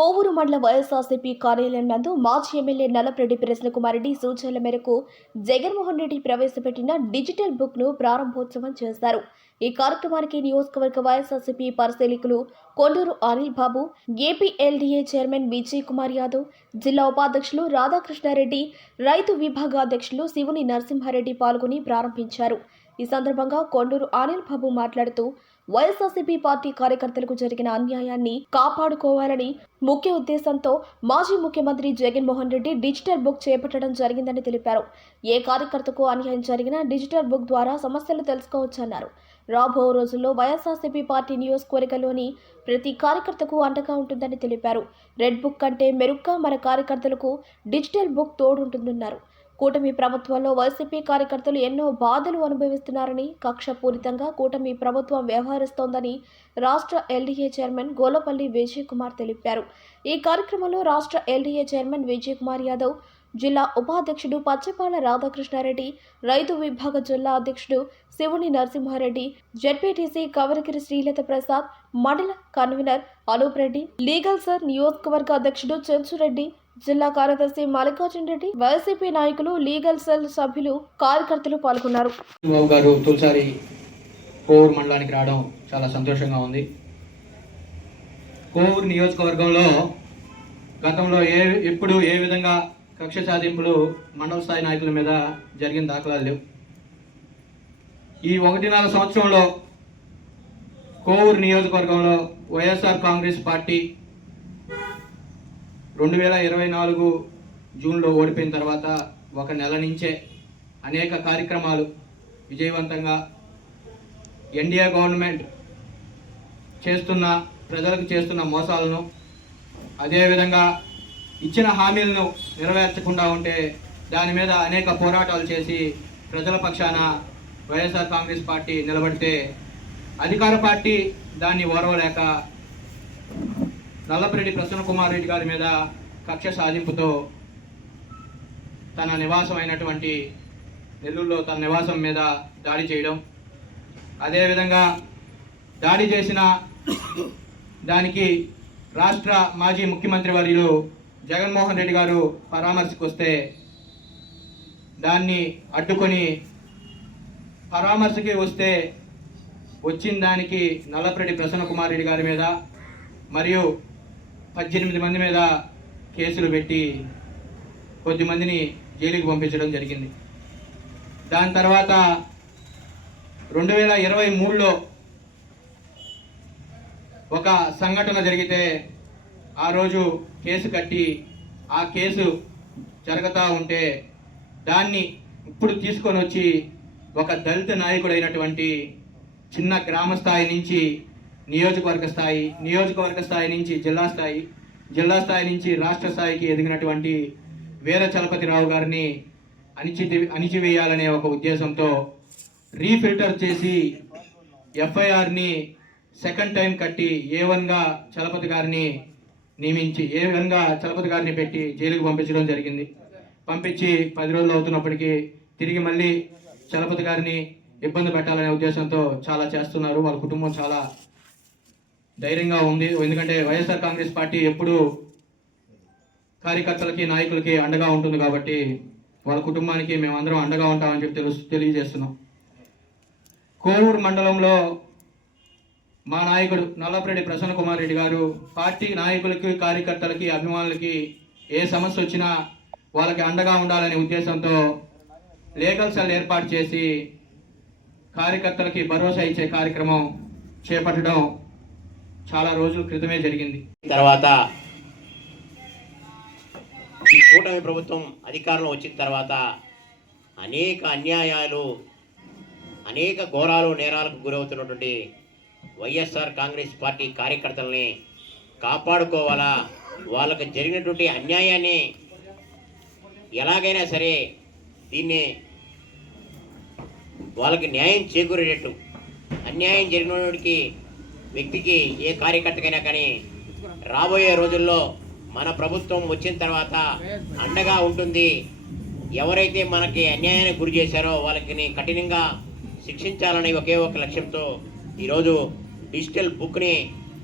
కోవూరు మండల వైఎస్ఆర్సీపీ కార్యాలయం నందు మాజీ ఎమ్మెల్యే నల్లపరెడ్డి ప్రశ్నకుమార్ రెడ్డి సూచనల మేరకు జగన్మోహన్ రెడ్డి ప్రవేశపెట్టిన డిజిటల్ బుక్ను ప్రారంభోత్సవం చేశారు. ఈ కార్యక్రమానికి నియోజకవర్గ వైఎస్ఆర్సీపీ పరిశీలికులు కొండూరు అనిల్ బాబు ఏపీఎల్డీఏ చైర్మన్ విజయ్ కుమార్ యాదవ్ జిల్లా ఉపాధ్యక్షులు రాధాకృష్ణారెడ్డి రైతు విభాగ అధ్యక్షులు శివుని నరసింహారెడ్డి పాల్గొని ప్రారంభించారు. ఈ సందర్భంగా కొండూరు అనిల్ బాబు మాట్లాడుతూ వైఎస్ఆర్సీపీ పార్టీ కార్యకర్తలకు జరిగిన అన్యాయాన్ని కాపాడుకోవాలని ముఖ్య ఉద్దేశంతో మాజీ ముఖ్యమంత్రి జగన్మోహన్ రెడ్డి డిజిటల్ బుక్ చేపట్టడం జరిగిందని తెలిపారు. ఏ కార్యకర్తకు అన్యాయం జరిగినా డిజిటల్ బుక్ ద్వారా సమస్యలు తెలుసుకోవచ్చన్నారు. రాబో రోజుల్లో వైఎస్ఆర్సీపీ పార్టీ నియోజకవర్గంలోని ప్రతి కార్యకర్తకు అండగా ఉంటుందని తెలిపారు. రెడ్ బుక్ కంటే మెరుగ్గా మన కార్యకర్తలకు డిజిటల్ బుక్ తోడుంటుందన్నారు. కూటమి ప్రభుత్వంలో వైసీపీ కార్యకర్తలు ఎన్నో బాధలు అనుభవిస్తున్నారని కక్షపూరితంగా కూటమి ప్రభుత్వం వ్యవహరిస్తోందని రాష్ట్ర ఎల్డీఏ చైర్మన్ గోలపల్లి విజయ్ కుమార్ తెలిపారు. ఈ కార్యక్రమంలో రాష్ట్ర ఎల్డీఏ చైర్మన్ విజయ్ కుమార్ యాదవ్ జిల్లా ఉపాధ్యక్షుడు పచ్చపాల రాధాకృష్ణారెడ్డి రైతు విభాగ జిల్లా అధ్యక్షుడు శివుని నరసింహారెడ్డి జడ్పీటీసీ కవరగిరి శ్రీలత ప్రసాద్ మండల convener Anup Reddy legal cell నియోజకవర్గ అధ్యక్షుడు చెంచురెడ్డి జిల్లా కార్యదర్శి మల్లికార్జున రెడ్డి వైసీపీ నాయకులు లీగల్ సెల్ సభ్యులు కార్యకర్తలు పాల్గొన్నారు. గారు తొలిసారి కోవూరు మండలానికి రావడం చాలా సంతోషంగా ఉంది. కోవూరు నియోజకవర్గంలో గతంలో ఏ ఎప్పుడు ఏ విధంగా కక్ష సాధింపులు మండల స్థాయి నాయకుల మీద జరిగిన దాఖలాలు లేవు. ఈ ఒకటిన్నర సంవత్సరంలో కోవూరు నియోజకవర్గంలో వైఎస్ఆర్ కాంగ్రెస్ పార్టీ రెండు వేల ఇరవై నాలుగు జూన్లో ఓడిపోయిన తర్వాత ఒక నెల నుంచే అనేక కార్యక్రమాలు విజయవంతంగా ఎన్డీఏ గవర్నమెంట్ చేస్తున్న ప్రజలకు చేస్తున్న మోసాలను అదేవిధంగా ఇచ్చిన హామీలను నెరవేర్చకుండా ఉంటే దాని మీద అనేక పోరాటాలు చేసి ప్రజల పక్షాన వైఎస్ఆర్ కాంగ్రెస్ పార్టీ నిలబడితే అధికార పార్టీ దాన్ని ఓర్వలేక నల్లపరెడ్డి ప్రసన్న కుమార్ రెడ్డి గారి మీద కక్ష సాధింపుతో తన నివాసం అయినటువంటి నెల్లూరులో తన నివాసం మీద దాడి చేయడం అదేవిధంగా దాడి చేసిన దానికి రాష్ట్ర మాజీ ముఖ్యమంత్రి వర్యులు జగన్మోహన్ రెడ్డి గారు పరామర్శకు వస్తే దాన్ని అడ్డుకొని పరామర్శకి వస్తే వచ్చిన దానికి నల్లపరెడ్డి ప్రసన్న కుమార్ రెడ్డి గారి మీద మరియు పద్దెనిమిది మంది మీద కేసులు పెట్టి కొద్ది మందిని జైలుకి పంపించడం జరిగింది. దాని తర్వాత రెండు వేల ఇరవై మూడులో ఒక సంఘటన జరిగితే ఆ రోజు కేసు కట్టి ఆ కేసు జరుగుతూ ఉంటే దాన్ని ఇప్పుడు తీసుకొని వచ్చి ఒక దళిత నాయకుడైనటువంటి చిన్న గ్రామ స్థాయి నుంచి నియోజకవర్గ స్థాయి నియోజకవర్గ స్థాయి నుంచి జిల్లా స్థాయి జిల్లా స్థాయి నుంచి రాష్ట్ర స్థాయికి ఎదిగినటువంటి వీర చలపతిరావు గారిని అణిచి అణిచివేయాలనే ఒక ఉద్దేశంతో రీఫిల్టర్ చేసి ఎఫ్ఐఆర్ని సెకండ్ టైం కట్టి ఏ వన్గా చలపతి గారిని నియమించి ఏ విధంగా చలపతి గారిని పెట్టి జైలుకు పంపించడం జరిగింది. పంపించి పది రోజులు అవుతున్నప్పటికీ తిరిగి మళ్ళీ చలపతి గారిని ఇబ్బంది పెట్టాలనే ఉద్దేశంతో చాలా చేస్తున్నారు. వాళ్ళ కుటుంబం చాలా ధైర్యంగా ఉంది. ఎందుకంటే వైఎస్ఆర్ కాంగ్రెస్ పార్టీ ఎప్పుడూ కార్యకర్తలకి నాయకులకి అండగా ఉంటుంది కాబట్టి వాళ్ళ కుటుంబానికి మేమందరం అండగా ఉంటామని చెప్పి తెలుసు తెలియజేస్తున్నాం. కోవూరు మండలంలో మా నాయకుడు నల్లపరెడ్డి ప్రసన్న కుమార్ రెడ్డి గారు పార్టీ నాయకులకి కార్యకర్తలకి అభిమానులకి ఏ సమస్య వచ్చినా వాళ్ళకి అండగా ఉండాలనే ఉద్దేశంతో లీగల్ సెల్ ఏర్పాటు చేసి కార్యకర్తలకి భరోసా ఇచ్చే కార్యక్రమం చేపట్టడం చాలా రోజుల క్రితమే జరిగింది. తర్వాత ఈ కూటమి ప్రభుత్వం అధికారంలో వచ్చిన తర్వాత అనేక అన్యాయాలు అనేక ఘోరాలు నేరాలకు గురవుతున్నటువంటి వైఎస్ఆర్ కాంగ్రెస్ పార్టీ కార్యకర్తల్ని కాపాడుకోవాలా? వాళ్ళకు జరిగినటువంటి అన్యాయాన్ని ఎలాగైనా సరే దీన్ని వాళ్ళకి న్యాయం చేకూరేటట్టు. అన్యాయం జరిగినోడికి వ్యక్తికి ఏ కార్యకర్తకైనా కానీ రాబోయే రోజుల్లో మన ప్రభుత్వం వచ్చిన తర్వాత అండగా ఉంటుంది. ఎవరైతే మనకి అన్యాయానికి గురి చేశారో వాళ్ళకి కఠినంగా శిక్షించాలని ఒకే ఒక లక్ష్యంతో ఈరోజు డిజిటల్ బుక్ని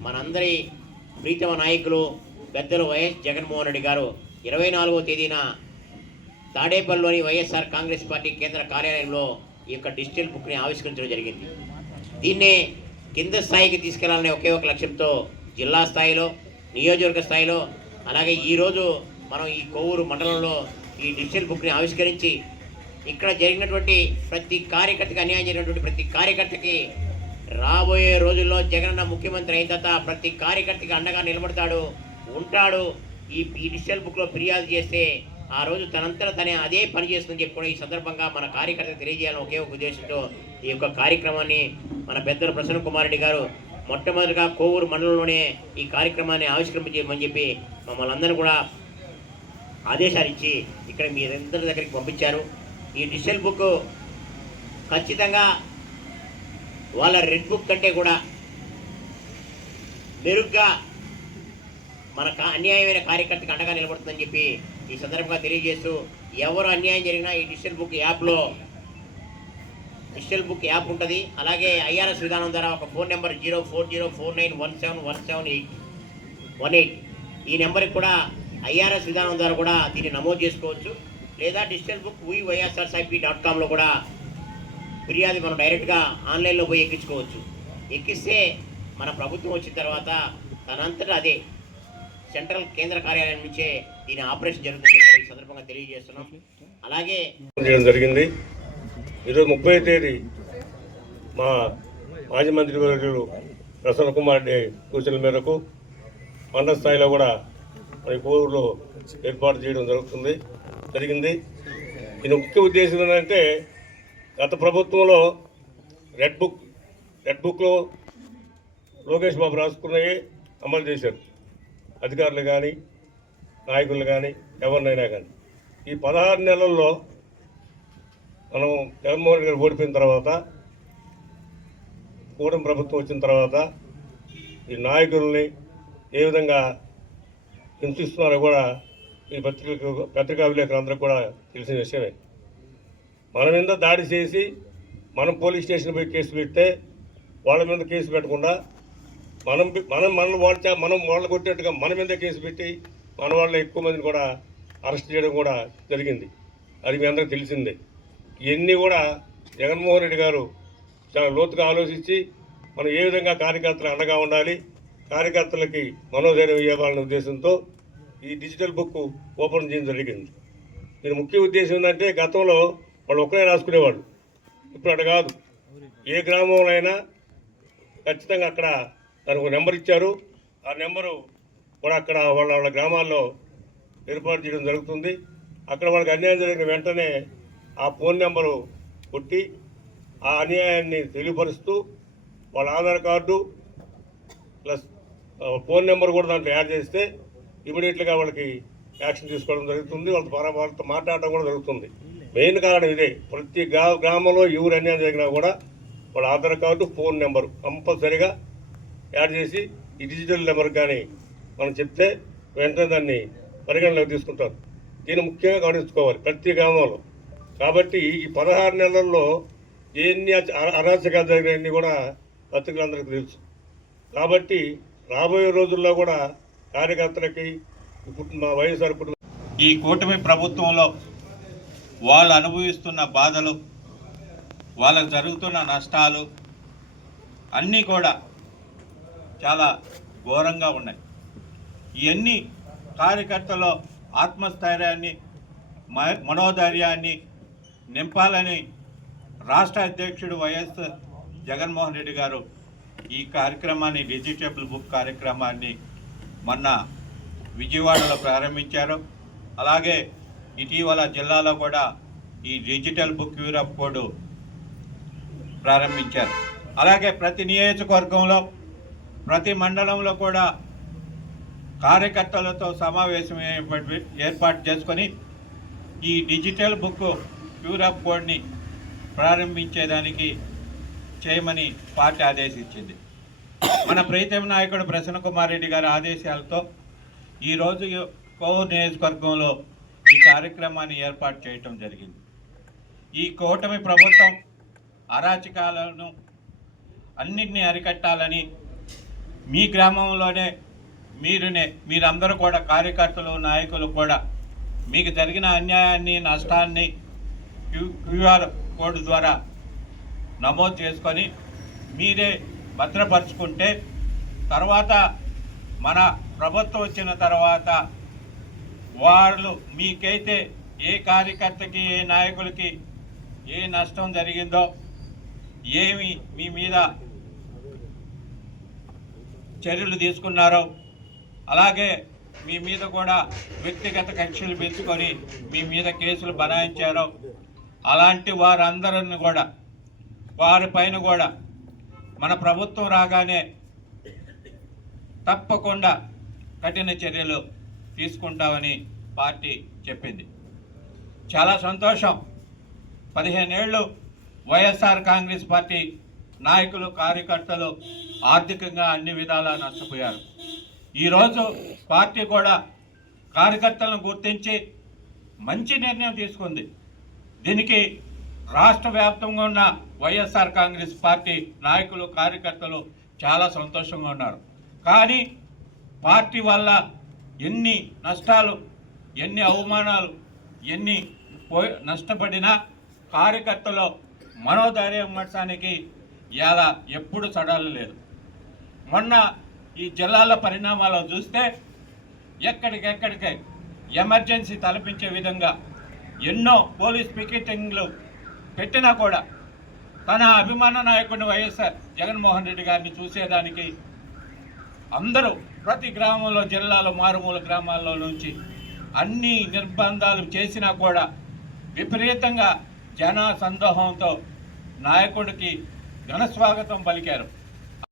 మనందరి ప్రీతమ నాయకులు పెద్దలు వైఎస్ జగన్మోహన్ రెడ్డి గారు ఇరవై నాలుగో తేదీన తాడేపల్లిలోని వైఎస్ఆర్ కాంగ్రెస్ పార్టీ కేంద్ర కార్యాలయంలో ఈ యొక్క డిజిటల్ బుక్ని ఆవిష్కరించడం జరిగింది. దీన్నే కింద స్థాయికి తీసుకెళ్ళాలనే ఒకే ఒక లక్ష్యంతో జిల్లా స్థాయిలో నియోజకవర్గ స్థాయిలో అలాగే ఈరోజు మనం ఈ కొవ్వూరు మండలంలో ఈ డిజిటల్ బుక్ని ఆవిష్కరించి ఇక్కడ జరిగినటువంటి ప్రతి కార్యకర్తకి అన్యాయం జరిగినటువంటి ప్రతి కార్యకర్తకి రాబోయే రోజుల్లో జగనన్న ముఖ్యమంత్రి అయిన తర్వాత ప్రతి కార్యకర్తకి అండగా నిలబడతాడు ఉంటాడు. ఈ డిజిటల్ బుక్లో ఫిర్యాదు చేస్తే ఆ రోజు తనంతట తనే అదే పని చేస్తుందని చెప్పి కూడా ఈ సందర్భంగా మన కార్యకర్త తెలియజేయాలని ఒకే ఒక ఉద్దేశంతో ఈ యొక్క కార్యక్రమాన్ని మన పెద్దలు ప్రసన్న కుమార్ రెడ్డి గారు మొట్టమొదటిగా కోవూరు మండలంలోనే ఈ కార్యక్రమాన్ని ఆవిష్కరింపజేయమని చెప్పి మమ్మల్ని అందరూ కూడా ఆదేశాలు ఇచ్చి ఇక్కడ మీ అందరి దగ్గరికి పంపించారు. ఈ డిజిటల్ బుక్ ఖచ్చితంగా వాళ్ళ రెడ్ బుక్ కంటే కూడా మెరుగ్గా మన అన్యాయమైన కార్యకర్తకు అండగా నిలబడుతుందని చెప్పి ఈ సందర్భంగా తెలియజేస్తూ ఎవరు అన్యాయం జరిగినా ఈ డిజిటల్ బుక్ యాప్లో డిజిటల్ బుక్ యాప్ ఉంటుంది. అలాగే ఐఆర్ఎస్ విధానం ద్వారా ఒక phone number zero four zero four nine one seven one seven eight one eight. ఈ నెంబర్కి కూడా ఐఆర్ఎస్ విధానం ద్వారా కూడా దీన్ని నమోదు చేసుకోవచ్చు. లేదా digital book V YSRCP dot కామ్లో కూడా ఫిర్యాదు మనం డైరెక్ట్గా ఆన్లైన్లో పోయి ఎక్కించుకోవచ్చు. ఎక్కిస్తే మన ప్రభుత్వం వచ్చిన తర్వాత తనంతటా అదే సెంట్రల్ కేంద్ర కార్యాలయం నుంచే దీని ఆపరేషన్ జరుగుతుంది ఈ సందర్భంగా తెలియజేస్తున్నాం. అలాగే చేయడం జరిగింది. ఈరోజు ముప్పై తేదీ మా మాజీ మంత్రి వర్యులు ప్రసన్న కుమార్ రెడ్డి సూచనల మేరకు మండల స్థాయిలో కూడా మన కోరులో ఏర్పాటు చేయడం జరుగుతుంది జరిగింది. దీని ముఖ్య ఉద్దేశం ఏంటంటే గత ప్రభుత్వంలో రెడ్ బుక్ రెడ్ బుక్లో లోకేష్ బాబు రాసుకున్నవి అమలు చేశారు. అధికారులు కానీ నాయకులు కానీ ఎవరినైనా కానీ ఈ పదహారు నెలల్లో మనం జగన్మోహన్ గారు ఓడిపోయిన తర్వాత కూటమి ప్రభుత్వం వచ్చిన తర్వాత ఈ నాయకుల్ని ఏ విధంగా హింసిస్తున్నారో కూడా ఈ పత్రిక పత్రికా విలేకరులందరూ కూడా తెలిసిన విషయమే. మన మీద దాడి చేసి మనం పోలీస్ స్టేషన్ పోయి కేసు పెడితే వాళ్ళ మీద కేసు పెట్టకుండా మనం మనం మన వాళ్ళ మనం వాళ్ళు కొట్టేట్టుగా మన మీద కేసు పెట్టి మన వాళ్ళ ఎక్కువ మందిని కూడా అరెస్ట్ చేయడం కూడా జరిగింది. అది మీ అందరికీ తెలిసిందే. ఇవన్నీ కూడా జగన్మోహన్ రెడ్డి గారు చాలా లోతుగా ఆలోచించి మనం ఏ విధంగా కార్యకర్తలు అండగా ఉండాలి కార్యకర్తలకి మనోధైర్యం ఇవ్వాలనే ఉద్దేశంతో ఈ డిజిటల్ బుక్ ఓపెన్ చేయడం జరిగింది. దీని ముఖ్య ఉద్దేశం ఏంటంటే గతంలో వాళ్ళు ఒక్కరే రాసుకునేవాళ్ళు. ఇప్పుడు అటు కాదు. ఏ గ్రామంలో అయినా ఖచ్చితంగా అక్కడ దానికి ఒక నెంబర్ ఇచ్చారు. ఆ నెంబరు కూడా అక్కడ వాళ్ళ వాళ్ళ గ్రామాల్లో ఏర్పాటు చేయడం జరుగుతుంది. అక్కడ వాళ్ళకి అన్యాయం జరిగిన వెంటనే ఆ ఫోన్ నెంబరు కొట్టి ఆ అన్యాయాన్ని తెలియపరుస్తూ వాళ్ళ Aadhaar card plus phone number కూడా దాంట్లో యాడ్ చేస్తే ఇమీడియట్గా వాళ్ళకి యాక్షన్ తీసుకోవడం జరుగుతుంది. వాళ్ళతో ద్వారా వాళ్ళతో మాట్లాడడం కూడా జరుగుతుంది. మెయిన్ కారణం ఇదే. ప్రతి గ్రా గ్రామంలో ఎవరు అన్యాయం జరిగినా కూడా వాళ్ళ ఆధార్ కార్డు ఫోన్ నెంబరు కంపల్సరిగా యాడ్ చేసి ఈ డిజిటల్ నెంబర్ కానీ మనం చెప్తే వెంటనే దాన్ని పరిగణలోకి తీసుకుంటారు. దీన్ని ముఖ్యంగా గమనించుకోవాలి ప్రతి గ్రామంలో. కాబట్టి ఈ పదహారు నెలల్లో ఎన్ని అచ- అరాచకాలు జరిగినవన్నీ కూడా పత్రికలందరికీ తెలుసు. కాబట్టి రాబోయే రోజుల్లో కూడా కార్యకర్తలకి ఇప్పుడు మా వైఎస్ఆర్ ఈ కూటమి ప్రభుత్వంలో వాళ్ళు అనుభవిస్తున్న బాధలు వాళ్ళకు జరుగుతున్న నష్టాలు అన్నీ కూడా చాలా ఘోరంగా ఉన్నాయి. ఇవన్నీ కార్యకర్తలో ఆత్మస్థైర్యాన్ని మ- మనోధైర్యాన్ని నింపాలని రాష్ట్ర అధ్యక్షుడు వైఎస్ జగన్మోహన్ రెడ్డి గారు ఈ కార్యక్రమాన్ని డిజిటబుల్ బుక్ కార్యక్రమాన్ని మొన్న విజయవాడలో ప్రారంభించారు. అలాగే ఇటీవల జిల్లాలో కూడా ఈ డిజిటల్ బుక్ యూరప్ కోడ్ ప్రారంభించారు. అలాగే ప్రతి నియోజకవర్గంలో ప్రతి మండలంలో కూడా కార్యకర్తలతో సమావేశం ఏర్పాటు చేసుకొని ఈ డిజిటల్ బుక్ యూరప్ కోడ్ని ప్రారంభించేదానికి చేయమని పార్టీ ఆదేశించింది. మన ప్రీతం నాయకుడు ప్రసన్న కుమార్ రెడ్డి గారి ఆదేశాలతో ఈరోజు కోవూరు నియోజకవర్గంలో ఈ కార్యక్రమాన్ని ఏర్పాటు చేయటం జరిగింది. ఈ కూటమి ప్రభుత్వం అరాచకాలను అన్నింటినీ అరికట్టాలని మీ గ్రామంలోనే మీరునే మీరందరూ కూడా కార్యకర్తలు నాయకులు కూడా మీకు జరిగిన అన్యాయాన్ని నష్టాన్ని క్యూఆర్ కోడ్ ద్వారా నమోదు చేసుకొని మీరే భద్రపరుచుకుంటే తర్వాత మన ప్రభుత్వం వచ్చిన తర్వాత వాళ్ళు మీకైతే ఏ కార్యకర్తకి ఏ నాయకులకి ఏ నష్టం జరిగిందో ఏమి మీ మీద చర్యలు తీసుకున్నారో అలాగే మీ మీద కూడా వ్యక్తిగత కక్షలు పెంచుకొని మీ మీద కేసులు బనాయించారో అలాంటి వారందరిని కూడా వారిపైన కూడా మన ప్రభుత్వం రాగానే తప్పకుండా కఠిన చర్యలు తీసుకుంటామని పార్టీ చెప్పింది. చాలా సంతోషం. పదిహేనేళ్ళు వైఎస్ఆర్ కాంగ్రెస్ పార్టీ నాయకులు కార్యకర్తలు ఆర్థికంగా అన్ని విధాలా నష్టపోయారు. ఈరోజు పార్టీ కూడా కార్యకర్తలను గుర్తించి మంచి నిర్ణయం తీసుకుంది. దీనికి రాష్ట్ర వ్యాప్తంగా ఉన్న వైఎస్ఆర్ కాంగ్రెస్ పార్టీ నాయకులు కార్యకర్తలు చాలా సంతోషంగా ఉన్నారు. కానీ పార్టీ వల్ల ఎన్ని నష్టాలు ఎన్ని అవమానాలు ఎన్ని పోయి నష్టపడినా కార్యకర్తలో మనోధైర్యం మట్టానికి ఇలా ఎప్పుడు సడలు లేదు. మొన్న ఈ జిల్లాల పరిణామాలు చూస్తే ఎక్కడికెక్కడికే ఎమర్జెన్సీ తలపించే విధంగా ఎన్నో పోలీస్ పికెటింగ్లు పెట్టినా కూడా తన అభిమాన నాయకుడిని వైఎస్ఆర్ జగన్మోహన్ రెడ్డి గారిని చూసేదానికి అందరూ ప్రతి గ్రామంలో జిల్లాలో మారుమూల గ్రామాల్లో నుంచి అన్ని నిర్బంధాలు చేసినా కూడా విపరీతంగా జన సందోహంతో నాయకుడికి ఘనస్వాగతం పలికారు.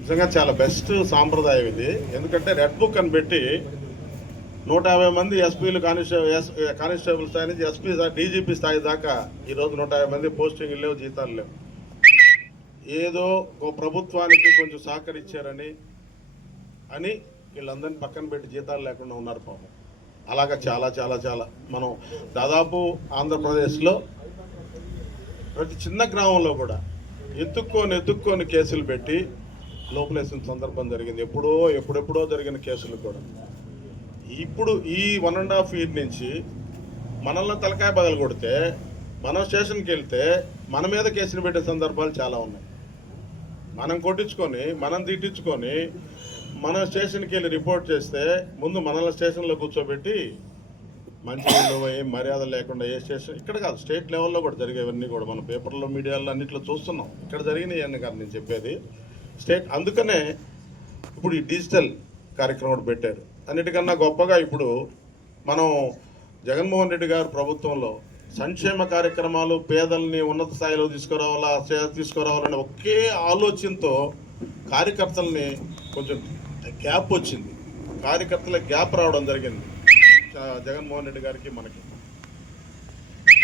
నిజంగా చాలా బెస్ట్ సాంప్రదాయం ఇది. ఎందుకంటే రెడ్ బుక్ అని పెట్టి నూట యాభై మంది ఎస్పీలు కానిస్టేబుల్ ఎస్ కానిస్టేబుల్ స్థాయి నుంచి ఎస్పీ డీజీపీ స్థాయి దాకా ఈరోజు నూట యాభై మంది పోస్టింగ్లు లేవు జీతాలు లేవు. ఏదో ఒక ప్రభుత్వానికి కొంచెం సహకరించారని అని వీళ్ళందరినీ పక్కన పెట్టి జీతాలు లేకుండా ఉన్నారు పాపం. అలాగా చాలా చాలా చాలా. మనం దాదాపు ఆంధ్రప్రదేశ్లో ప్రతి చిన్న గ్రామంలో కూడా ఎత్తుక్కొని ఎత్తుక్కొని కేసులు పెట్టి లోపలేసిన సందర్భం జరిగింది. ఎప్పుడో ఎప్పుడెప్పుడో జరిగిన కేసులు కూడా. ఇప్పుడు ఈ వన్ అండ్ హాఫ్ ఇయర్ నుంచి మనల్ని తలకాయ బదలు కొడితే మనం స్టేషన్కి వెళ్తే మన మీద కేసులు పెట్టే సందర్భాలు చాలా ఉన్నాయి. మనం కొట్టించుకొని మనం తిట్టించుకొని మన స్టేషన్కి వెళ్ళి రిపోర్ట్ చేస్తే ముందు మనల్ని స్టేషన్లో కూర్చోబెట్టి మంచి ఏం మర్యాద లేకుండా ఏ స్టేషన్ ఇక్కడ కాదు స్టేట్ లెవెల్లో కూడా జరిగేవన్నీ కూడా మన పేపర్లో మీడియాలో అన్నింటిలో చూస్తున్నాం. ఇక్కడ జరిగినాయి కాదు నేను చెప్పేది. స్టేట్ అందుకనే ఇప్పుడు ఈ డిజిటల్ కార్యక్రమం కూడా పెట్టారు. అన్నిటికన్నా గొప్పగా ఇప్పుడు మనం జగన్మోహన్ రెడ్డి గారు ప్రభుత్వంలో సంక్షేమ కార్యక్రమాలు పేదల్ని ఉన్నత స్థాయిలో తీసుకురావాలా తీసుకురావాలనే ఒకే ఆలోచనతో కార్యకర్తల్ని కొంచెం గ్యాప్ వచ్చింది. కార్యకర్తల గ్యాప్ రావడం జరిగింది. జగన్మోహన్ రెడ్డి గారికి మనకి.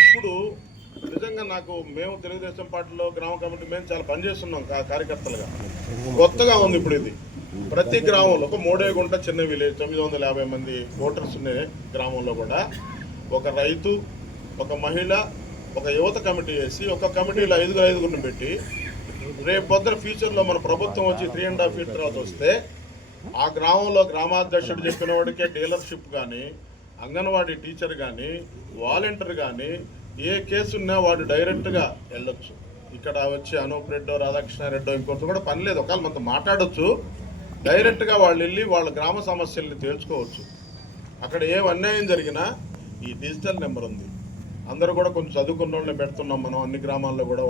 ఇప్పుడు నిజంగా నాకు మేము తెలుగుదేశం పార్టీలో గ్రామ కమిటీ మేము చాలా పనిచేస్తున్నాం కార్యకర్తలుగా. కొత్తగా ఉంది ఇప్పుడు ఇది. ప్రతి గ్రామంలో ఒక మూడేగుంట చిన్న విలేజ్ తొమ్మిది వందల యాభై మంది ఓటర్స్ ఉన్నాయి గ్రామంలో కూడా ఒక రైతు ఒక మహిళ ఒక యువత కమిటీ వేసి ఒక కమిటీలో ఐదుగురు ఐదుగురిని పెట్టి రేపు పొద్దున ఫ్యూచర్లో మన ప్రభుత్వం వచ్చి త్రీ అండ్ హాఫ్ ఇయర్ తర్వాత వస్తే ఆ గ్రామంలో గ్రామాధ్యక్షుడు చెప్పిన వాడికే డీలర్షిప్ కానీ అంగన్వాడీ టీచర్ కానీ వాలంటీర్ కానీ ఏ కేసు ఉన్నా వాడు డైరెక్ట్గా వెళ్ళొచ్చు. ఇక్కడ వచ్చి అనూప్ రెడ్డో రాధాకృష్ణ రెడ్డో ఇంకొకటి కూడా పని లేదు. ఒకవేళ మనతో మాట్లాడచ్చు డైరెక్ట్గా వాళ్ళు వెళ్ళి వాళ్ళ గ్రామ సమస్యల్ని తేల్చుకోవచ్చు. అక్కడ ఏ అన్యాయం జరిగినా ఈ డిజిటల్ నెంబర్ ఉంది. అందరూ కూడా కొంచెం చదువుకున్న వాళ్ళని పెడుతున్నాం మనం అన్ని గ్రామాల్లో కూడా